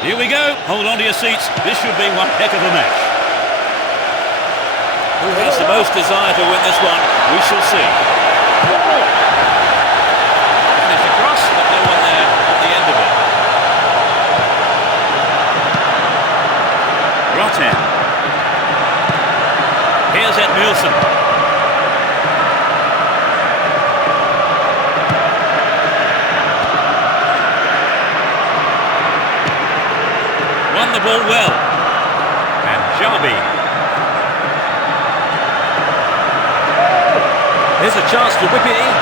Here we go. Hold on to your seats. This should be one heck of a match. Who has the most desire to win this one? We shall see. Finish across, but no one there at the end of it. Rotten. Here's Edmilson. Won the ball well. And Jarby. Here's a chance to whip it in.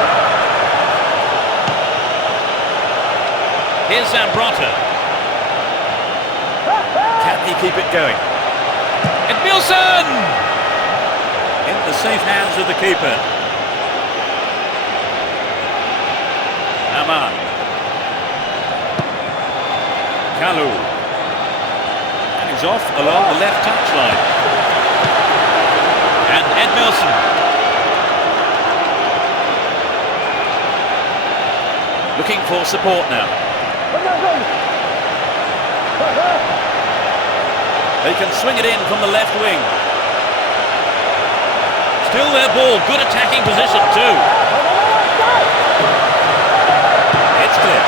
Here's Zambrotta. Can he keep it going? Edmilson! In the safe hands of the keeper. Aman. Kalu. And he's off along the left touchline. And Edmilson. Looking for support now. They can swing it in from the left wing. Still their ball, good attacking position too. It's clear.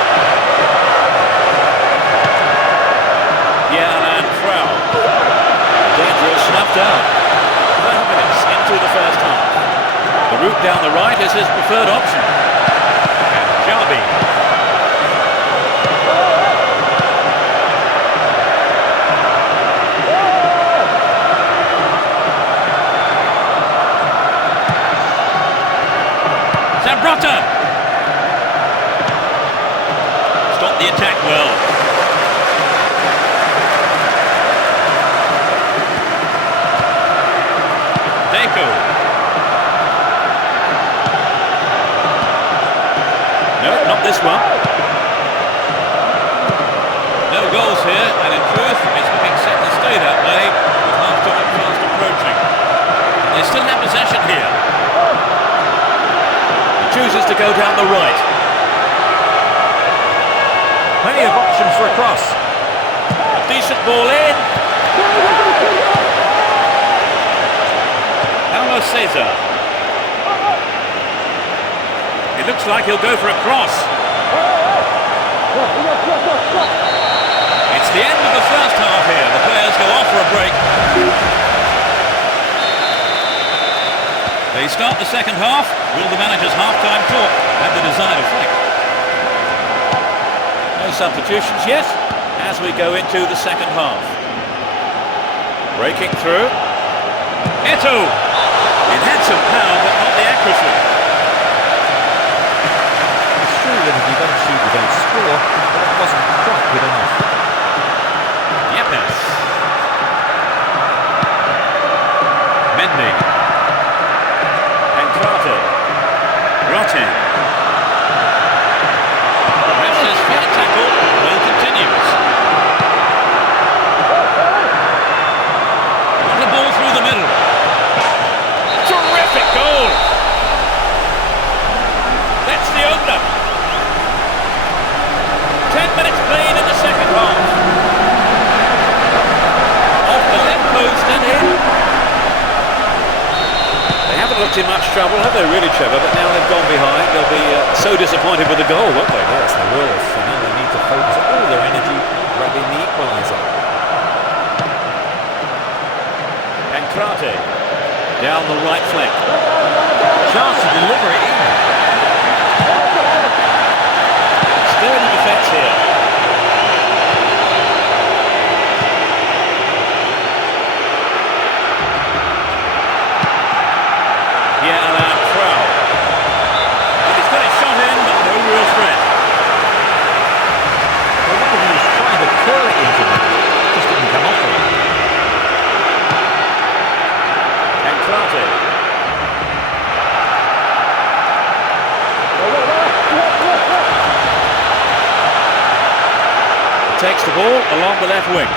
Pierre-Alain Frau. Dangerous, snuffed out. 12 minutes into the first half. The route down the right is his preferred option. And Jarby. Zambrotta! Stop the attack well. Deco. No, not this one. No goals here, and in truth, it's looking set to stay that way with half-time fast approaching. And they still have possession here. Chooses to go down the right. Plenty of options for a cross. A decent ball in. Paulo Cesar. It looks like he'll go for a cross. It's the end of the first half here. The players go off for a break. They start the second half. Will the manager's half-time talk have the desired effect? No substitutions yet as we go into the second half. Breaking through. Eto'o! It had some power, but not the accuracy. It's true that if you don't shoot, you don't score, but it wasn't quite good enough. Yepes. Mendy. Rotten. Ref says fair tackle, well continues. What a ball through the middle. Terrific goal. That's the opener. 10 minutes played in the second half. Off the left post and in. They haven't looked in much trouble, have they really, Trevor? But now they've gone behind, they'll be so disappointed with the goal, won't they? Yes, they will. So now they need to focus all their energy grabbing the equaliser. And Krate down the right flank. Chance to deliver it in. Sturdy defence here. Pierre-Alain Frau. He's got his shot in, but no real threat. Well, one of them was trying to curl it into them. Just didn't come off them. And Krate. Takes the ball along the left wing.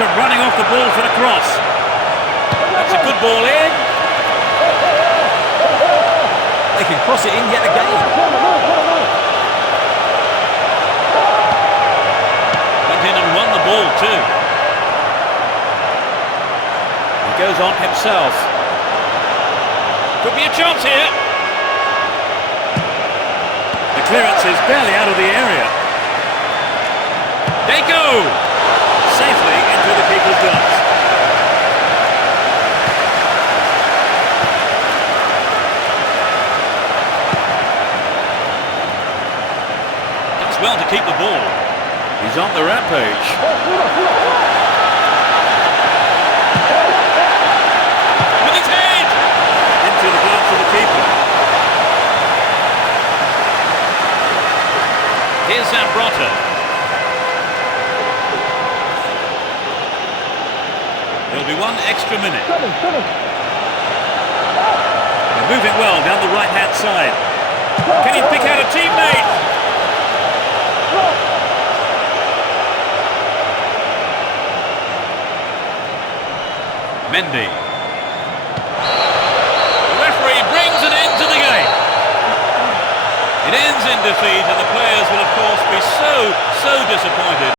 So running off the ball for the cross. That's a good ball in. They can cross it in yet again. is on himself. Could be a chance here. The clearance is barely out of the area. They go! Safely into the keeper's gloves. Does well to keep the ball. He's on the rampage. With his head! Into the gloves of the keeper. Here's Zambrota. There'll be one extra minute. They're moving well down the right-hand side. Can he pick out a teammate? Mendy. The referee brings an end to the game. It ends in defeat, and the players will of course be so disappointed.